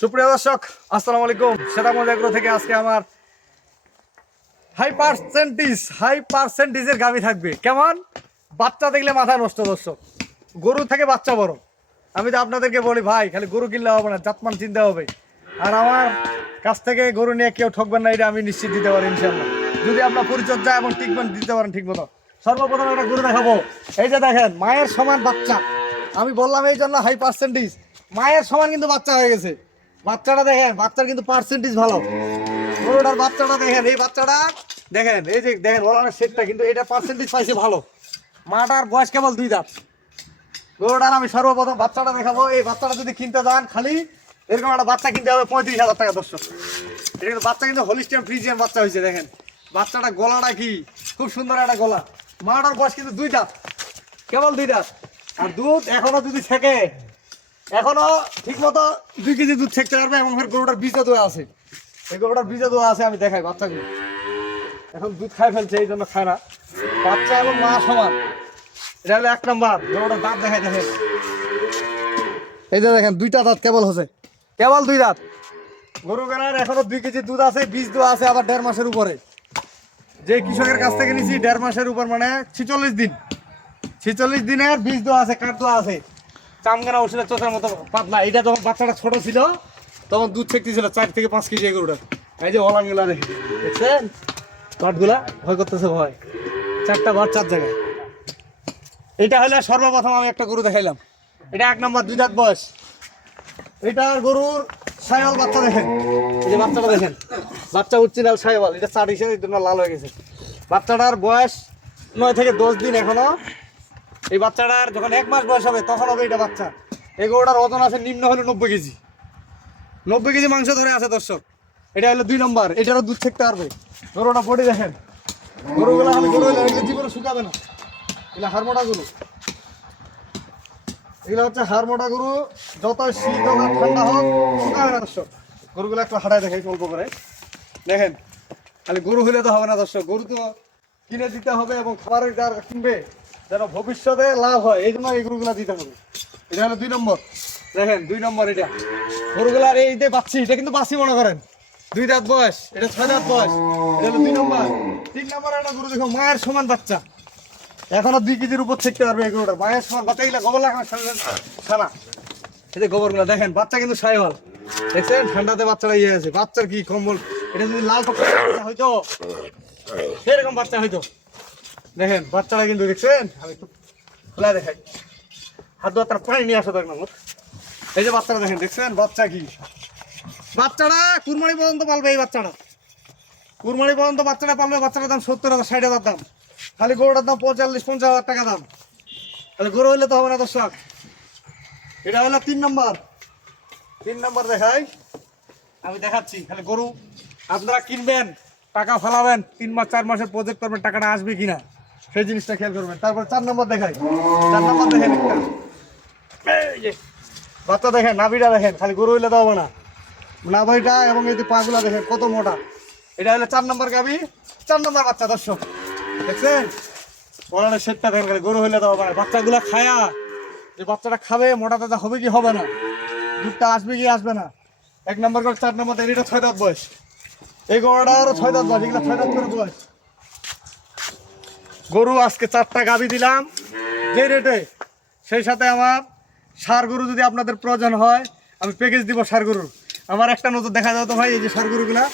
সুপ্রিয় দর্শক, আসসালামু আলাইকুম। সেটামধ্যে এগ্রো থেকে আজকে আমার হাই পার্সেন্টেজ হাই পার্সেন্টেজের গাভি থাকবে। কেমন? বাচ্চা দেখলে মাথা নষ্ট দর্শক। গরু থেকে বাচ্চা বড়। আমি তো আপনাদেরকে বলি, ভাই, খালি গরু কিনলে হবে না, জাতমান চিনতে হবে। আর আমার কাছ থেকে গরু নিয়ে কেউ ঠকবেন না, এটা আমি নিশ্চিত দিতে পারি ইনশাল্লাহ যদি আপনার পরিচর্যা এবং ট্রিটমেন্ট দিতে পারেন ঠিক মতো। সর্বপ্রথম একটা গরু দেখাবো। এই যে দেখেন, মায়ের সমান বাচ্চা। আমি বললাম এই জন্য হাই পার্সেন্টেজ মায়ের সমান কিন্তু বাচ্চা হয়ে গেছে। বাচ্চাটা দেখেন, বাচ্চার কিন্তু পার্সেন্টেজ ভালো। গরুটার বাচ্চাটা দেখেন, এই বাচ্চাটা দেখেন, এই যে দেখেন ওলানের সেটটা কিন্তু এটা পার্সেন্টেজ পাইছে ভালো। মাটার বয়স কেবল দুই দাঁত। গরুটার আমি সর্বপ্রথম বাচ্চাটা দেখাবো। এই বাচ্চাটা যদি কিনতে যান খালি, এরকম একটা বাচ্চা কিনতে হবে, পঁয়ত্রিশ হাজার টাকা দর্শক। এটা কিন্তু বাচ্চা কিন্তু হলিস্টিয়ান ফ্রিজিয়ান বাচ্চা হয়েছে, দেখেন। বাচ্চাটা গলাটা কি? খুব সুন্দর একটা গলা। মাটার বয়স কিন্তু দুই দাঁত। কেবল দুই দাঁত। আর দুধ এখনও যদি থেকে এখনও ঠিক মতো দুই কেজি দুধ ছেকতে পারবে এবং ফের গরুটার বীজও দোয়া আছে। এই গরুটার বীজও দোয়া আছে, আমি দেখাই বাচ্চাকে এখন দুধ খাই ফেলছে, এই জন্য খায় না। বাচ্চা এবং মা সমান। এটা হলো এক নম্বর, গরুটার দাঁত দেখাই দেখেন। এই যে দেখেন, দুইটা দাঁত কেবল হচ্ছে। কেবল দুই দাঁত। গরু কেনার এখনও দুই কেজি দুধ আছে, বীজ দেওয়া আছে আবার দেড় মাসের উপরে। যে কৃষকের কাছ থেকে নিছি, দেড় মাসের উপর মানে ছিচল্লিশ দিন। ছিচল্লিশ দিনের বীজ দেওয়া আছে, কাঠ দেওয়া আছে। চামগানা ওষুধের চোখের মতো পাতলা। এটা যখন বাচ্চাটা ছোট ছিল, তখন দুধ ছেকতে ছিল, চার থেকে পাঁচ কেজি এগুলোটা এই যে দেখছেন? ভয় করতেছে, ভয়। চারটা ঘর চার জায়গায়। এটা হলে সর্বপ্রথম আমি একটা গরু দেখাইলাম। এটা এক নম্বর দুই দাঁত বয়স। এটার গরুর সাইওয়াল বাচ্চা দেখেন। এই যে বাচ্চাটা দেখেন। বাচ্চা না সাইওয়াল এটা চার হিসেবে লাল হয়ে গেছে। বাচ্চাটার বয়স নয় থেকে দশ দিন এখনও। এই বাচ্চাটার যখন এক মাস বয়স হবে, তখন হবে এটা বাচ্চা। এই গরুটার ওজন আছে নিম্ন হলো নব্বই কেজি। নব্বই কেজি মাংস ধরে আছে দর্শক। এটা হলো দুই নম্বর, এটারও দুধ থাকতে পারবে। গরুটা বডি দেখেন। গরুগুলো আমি গরু জীবনে শুকাবে না। এগুলো হারমোটা গরু। এগুলো হচ্ছে হারমোটা গরু। যত শীত হোক ঠান্ডা হোক, শুকাবে না দর্শক। গরুগুলো একটু হাঁটায় দেখাই অল্প করে। দেখেন, খালি গরু হলে তো হবে না দর্শক। গরু তো কিনে দিতে হবে এবং খাবার কিনবে যেন ভবিষ্যতে লাভ হয়, এই জন্য এই গরুগুলা দিতে হবে। এটা হলো দুই নম্বর। দেখেন, দুই নম্বর এটা। গরুগুলার এই যে বাচ্চি, এটা কিন্তু বাচ্চি মনে করেন। দুই দাঁত বয়স, এটা ছয় দাঁত বয়স, এটা হলো দুই নম্বর। তিন নম্বর একটা গরু দেখো, মায়ের সমান বাচ্চা। এখনও দুই কেজির উপর শিখতে পারবে এই গরুটা। মায়ের সমান বাচ্চা গেলে গোবর লাগানো ছানা। এই যে গোবরগুলো, দেখেন, বাচ্চা কিন্তু সাইওয়াল। দেখছেন? ঠান্ডাতে বাচ্চারা ইয়ে আছে। বাচ্চার কি কম্বল? এটা যদি লাল পক্ষে হয়তো সেরকম বাচ্চা হয়তো দেখেন, বাচ্চারা কিন্তু দেখছেন? আমি একটু খোলা দেখাই। হাত দু তার পানি নিয়ে আসো দেখলাম এই যে বাচ্চারা দেখেন, দেখছেন? বাচ্চা কি? বাচ্চাটা কুরবানি পর্যন্ত পালবে এই বাচ্চাটা কুরবানি পর্যন্ত বাচ্চাটা পালবে, বাচ্চাটার দাম সত্তর হাজার, ষাট হাজার দাম। খালি গরুটার দাম পঁয়তাল্লিশ, পঞ্চাশ হাজার টাকা দাম। তাহলে গরু হইলে তো হবে না দর্শক এটা হলো তিন নম্বর। তিন নম্বর দেখাই। আমি দেখাচ্ছি, খালি গরু আপনারা কিনবেন, টাকা ফেলাবেন, তিন মাস, চার মাসের প্রজেক্ট করবেন, টাকাটা আসবে কিনা। সেই জিনিসটা খেয়াল করবেন। তারপর চার নম্বর দেখাই। চার নম্বর দেখেন বাচ্চা দেখেন, নাভিটা দেখেন, খালি গরু হইলে হবে না। নাভিটা এবং এই যে পাগুলা দেখেন, কত মোটা। এটা হলো চার নম্বর গাবি চার নম্বর বাচ্চা, দর্শক। দেখছেন? ওরানের সেটটা দেখেন, খালি গরু হইলে হবে না। বাচ্চাগুলা খায়া, যে বাচ্চাটা খাবে, মোটা তাজা হবে কি হবে না? দুধটা আসবে কি আসবে না? এক নম্বর করে চার নম্বর এটা ছয় দাঁত বয়স। এই গরুটা আরও ছয় দাঁত বয়স, এগুলো ছয় দাঁত করে বয়স। গরু আজকে চারটা গাবি দিলাম। যে রেটে সেই সাথে আমার সার গরু যদি আপনাদের প্রয়োজন হয়, আমি প্যাকেজ দিব সার গরুর। আমার একটা নতুন দেখা যাও তো ভাই, এই যে সার গরুগুলা।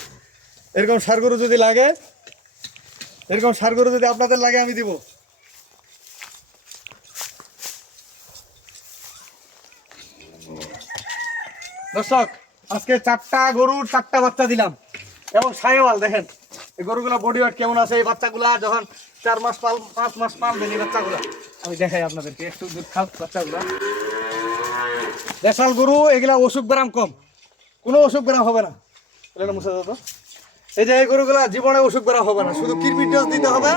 এরকম সার গরু যদি লাগে, এরকম সার গরু যদি আপনাদের লাগে, আমি দিব। দর্শক, আজকে চারটা গরুর চারটা বাচ্চা দিলাম। এবং সাহেওয়াল দেখেন। এই গরুগুলা বডি ওয়েট কেমন আছে? এই বাচ্চাগুলা যখন চার মাস পাল, পাঁচ মাস পালবেন এই বাচ্চাগুলা। আমি দেখাই আপনাদেরকে, একটু দুধ খাও বাচ্চাগুলা। দেশাল গরু, এগুলা অসুখ ব্যারাম কম। কোনো অসুখ ব্যারাম হবে না। এগুলো মুছে তো। এই যে এই গরুগুলা জীবনে অসুখ ব্যারাম হবে না। শুধু কিরমির ডোজ দিতে হবে।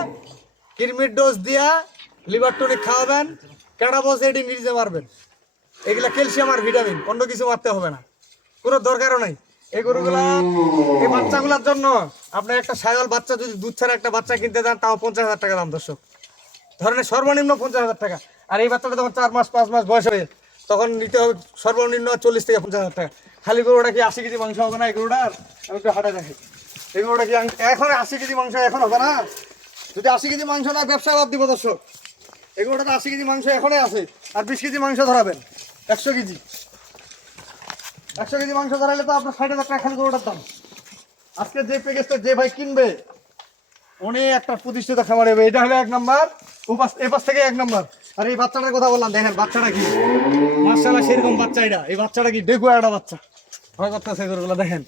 কিরমির ডোজ দিয়া লিভার টনিক খাওয়াবেন। ক্যাডাবস এডি নিজে মারবেন। এগুলা ক্যালসিয়াম আর ভিটামিন অন্য কিছু মারতে হবে না। কোনো দরকারও নাই। এই গরুগুলা এই বাচ্চাগুলোর জন্য আপনার একটা সাইওয়াল বাচ্চা যদি দুধ ছাড়া একটা বাচ্চা কিনতে যান তাও পঞ্চাশ হাজার টাকা দাম দর্শক। ধরেন সর্বনিম্ন পঞ্চাশ হাজার টাকা। আর এই বাচ্চাটা যখন চার মাস পাঁচ মাস বয়স হবে তখন নিতে হবে সর্বনিম্ন চল্লিশ থেকে পঞ্চাশ হাজার টাকা। খালি গরুটা কি আশি কেজি মাংস হবে না এই গরুটার? আমি একটু হাটে দেখি। এই গরুটা কি এখন আশি কেজি মাংস এখন হবে না? যদি আশি কেজি মাংস না ব্যবসা বাদ দিব দর্শক। এই গরুটাতে আশি কেজি মাংস এখনই আছে আর বিশ কেজি মাংস ধরাবেন একশো কেজি। একশো কেজি মাংস ধরাইলে তো আপনার ষাট হাজার টাকা খালি গরুটার দাম। আজকে যে প্যাকেজটা যে ভাই কিনবে, উনি একটা প্রতিষ্ঠিত খাবার হবে। এটা হলো এক নম্বর। উপাস এই পাশ থেকে এক নম্বর। আর এই বাচ্চাটার কথা বললাম, দেখেন বাচ্চাটা কি। মার্শাল্লাহ সেরকম বাচ্চা এটা। এই বাচ্চাটা কি ডেকু একটা বাচ্চা। ভয় করতেছে গরুগুলো, দেখেন।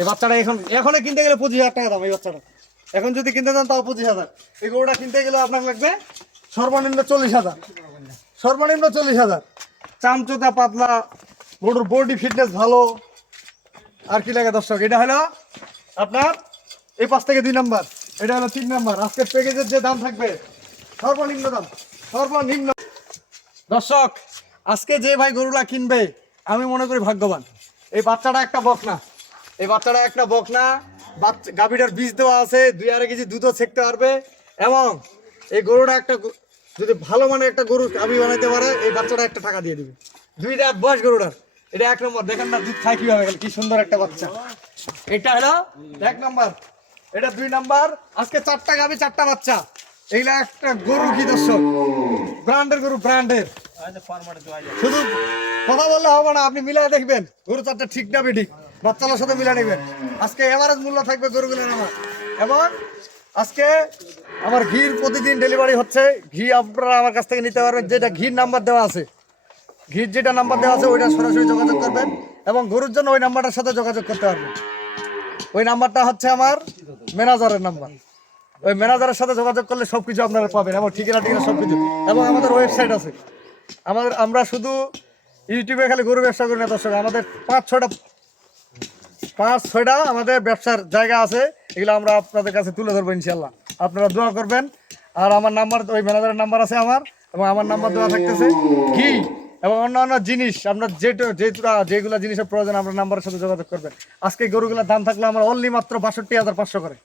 এই বাচ্চাটা এখন, এখনই কিনতে গেলে পঁচিশ হাজার টাকা দাম এই বাচ্চাটা। এখন যদি কিনতে চান, তাও পঁচিশ হাজার। এই গরুটা কিনতে গেলে আপনার লাগবে সর্বনিম্ন চল্লিশ হাজার। সর্বনিম্ন চল্লিশ হাজার। চামচোতা পাতলা গরুর বডি ফিটনেস ভালো। আর কি লাগে দর্শক? এটা হলো আপনার এই পাঁচ থেকে দুই নাম্বার। এটা হলো তিন নাম্বার। আজকের প্যাকেজের যে দাম থাকবে, সর্বনিম্ন দাম। সর্বনিম্ন। দর্শক, আজকে যে ভাই গরুলা কিনবে, আমি মনে করি ভাগ্যবান। এই বাচ্চাটা একটা বকনা। এই বাচ্চাটা একটা বকনা। বাচ্চা, গাভীটার বীজ দেওয়া আছে, দুই আড়াই কেজি দুধও ছেঁকতে পারবে। এবং এই গরুটা একটা যদি ভালো মানের একটা গরু আমি বানাইতে পারে, এই বাচ্চাটা একটা টাকা দিয়ে দিবে। দুই দাঁত বয়স গরুটার। এটা এক নম্বর, দেখেন না দুধ খায় কীভাবে, কি সুন্দর একটা বাচ্চা। এটা হলো এক নম্বর, এটা দুই নাম্বার, আজকে চারটা গাবি, চারটা বাচ্চা। এগুলা একটা গরু কি দর্শক? ব্র্যান্ডের গরু, ব্র্যান্ডের। শুধু কথা বললে হবে না, আপনি মিলাই দেখবেন, গরু চারটা ঠিক না বেঠিক। বাচ্চালার সাথে মিলাই নেবেন। আজকে এভারেজ মূল্য থাকবে গরুগুলোর আমার এবং আজকে আমার ঘির প্রতিদিন ডেলিভারি হচ্ছে। ঘি আপনারা আমার কাছ থেকে নিতে পারবেন, যেটা ঘির নাম্বার দেওয়া আছে। ঘির যেটা নাম্বার দেওয়া আছে, ওইটা সরাসরি যোগাযোগ করবেন এবং গরুর জন্য ওই নাম্বারটার সাথে যোগাযোগ করতে পারবেন। ওই নাম্বারটা হচ্ছে আমার ম্যানেজারের নাম্বার। ওই ম্যানেজারের সাথে যোগাযোগ করলে সব কিছু আপনারা পাবেন, এবং ঠিকানা ঠিকানা সব কিছু এবং আমাদের ওয়েবসাইট আছে। আমাদের, আমরা শুধু ইউটিউবে খালি গরু ব্যবসা করি না, দর্শক, আমাদের পাঁচ ছয়টা পাঁচ ছয়টা আমাদের ব্যবসার জায়গা আছে, এগুলো আমরা আপনাদের কাছে তুলে ধরবো ইনশাল্লাহ আপনারা দোয়া করবেন। আর আমার নাম্বার, ওই ম্যানেজারের নাম্বার আছে আমার, এবং আমার নাম্বার দেওয়া থাকতেছে কি এবং অন্যান্য জিনিস, আপনার যেটা যেটা, যেগুলো জিনিসের প্রয়োজন, আপনার নাম্বারের সাথে যোগাযোগ করবেন। আজকে গরুগুলোর দাম থাকলে আমার অনলি মাত্র বাষট্টি হাজার পাঁচশো করে।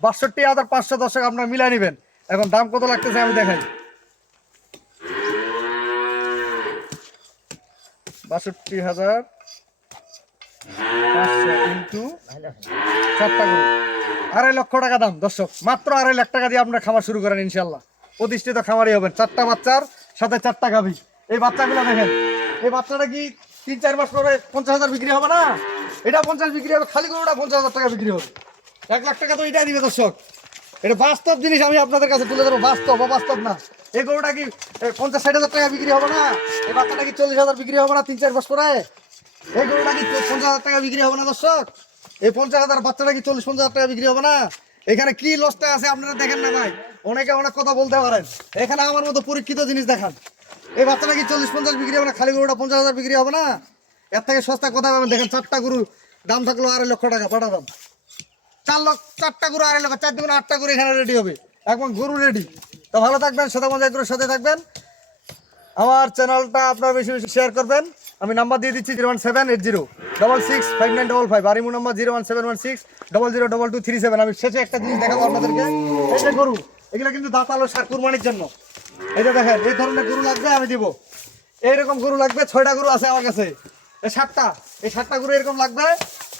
বাষট্টি হাজার পাঁচশো দর্শক আপনার মিলাই নেবেন। এখন দাম কত লাগতেছে আমি দেখাই। বাষট্টি হাজার পাঁচশো আড়াই লক্ষ টাকা দাম, দর্শক। মাত্র আড়াই লাখ টাকা দিয়ে আপনার খামার শুরু করেন ইনশাল্লাহ প্রতিষ্ঠিত খামারই হবেন। চারটা বাচ্চার সাথে চারটা গাভী। এই বাচ্চাগুলো দেখেন। এই বাচ্চাটা কি তিন, চার মাস পরে পঞ্চাশ হাজার বিক্রি হবে না? এটা পঞ্চাশ বিক্রি হবে, খালি গরুটা পঞ্চাশ হাজার টাকা বিক্রি হবে। এক লাখ টাকা তো এটাই দিবে দর্শক। এটা বাস্তব জিনিস আমি আপনাদের কাছে তুলে ধরবো, বাস্তব, অবাস্তব না। এই গরুটা কি পঞ্চাশ, ষাট হাজার টাকা বিক্রি হবে না? এই বাচ্চাটা কি চল্লিশ হাজার বিক্রি হবে না তিন, চার মাস পরে? এই গরুটা কি পঞ্চাশ হাজার টাকা বিক্রি হবে না দর্শক? এই পঞ্চাশ হাজার বাচ্চাটা কি চল্লিশ, পঞ্চাশ হাজার টাকা বিক্রি হবে না? এখানে কি লসটা আছে আপনারা দেখেন না ভাই? অনেকে অনেক কথা বলতে পারেন। এখানে আমার মতো পরীক্ষিত জিনিস দেখান। এই বাচ্চাটা কি চল্লিশ পঞ্চাশ বিক্রি হবে না? খালি গরুটা পঞ্চাশ হাজার বিক্রি হবে না? এর থেকে সস্তা কথা পাবেন? দেখেন চারটা গরু, দাম থাকল আড়াই লক্ষ টাকা পাঠা দাম চার লক্ষ, চারটা গরু আড়াই লক্ষ, চার দিন আটটা গরু এখানে রেডি হবে। এখন গরু রেডি তো ভালো থাকবেন মজা গরুর সাথে থাকবেন। আমার চ্যানেলটা আপনারা বেশি বেশি শেয়ার করবেন। আমি নাম্বার দিয়ে দিচ্ছি zero one seven eight zero double six five nine double five আর আরিমু number zero one seven one six double zero double two three seven আমি শেষে একটা জিনিস দেখাবো আপনাদেরকে। যে গরু, এগুলো কিন্তু দাঁত আলো সার কুরবানির জন্য। যে দেখেন, এই ধরনের গরু লাগবে আমি দিব। এইরকম গরু লাগবে, ছয়টা গরু আছে আমার কাছে। এই সাতটা এই সাতটা গরু এরকম লাগবে,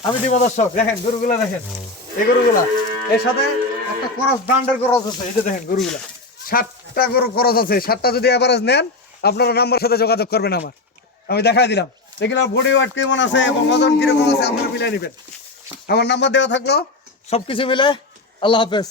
আমি দিব দর্শক। দেখেন, গরুগুলা দেখেন, এই গরুগুলা। এর সাথে একটা করস ব্র্যান্ডের করস আছে, এই যে দেখেন গরুগুলা। সাতটা গরু করস আছে সাতটা যদি অ্যাভারেজ নেন, আপনারা নাম্বার সাথে যোগাযোগ করবেন আমার। আমি দেখাই দিলাম। এগুলো বডি ওয়েট কেমন আছে এবং ওজন কীরকম আছে, আপনারা মিলাই নেবেন। আমার নাম্বার দেওয়া থাকল সব কিছু মিলে, আল্লাহ হাফেজ।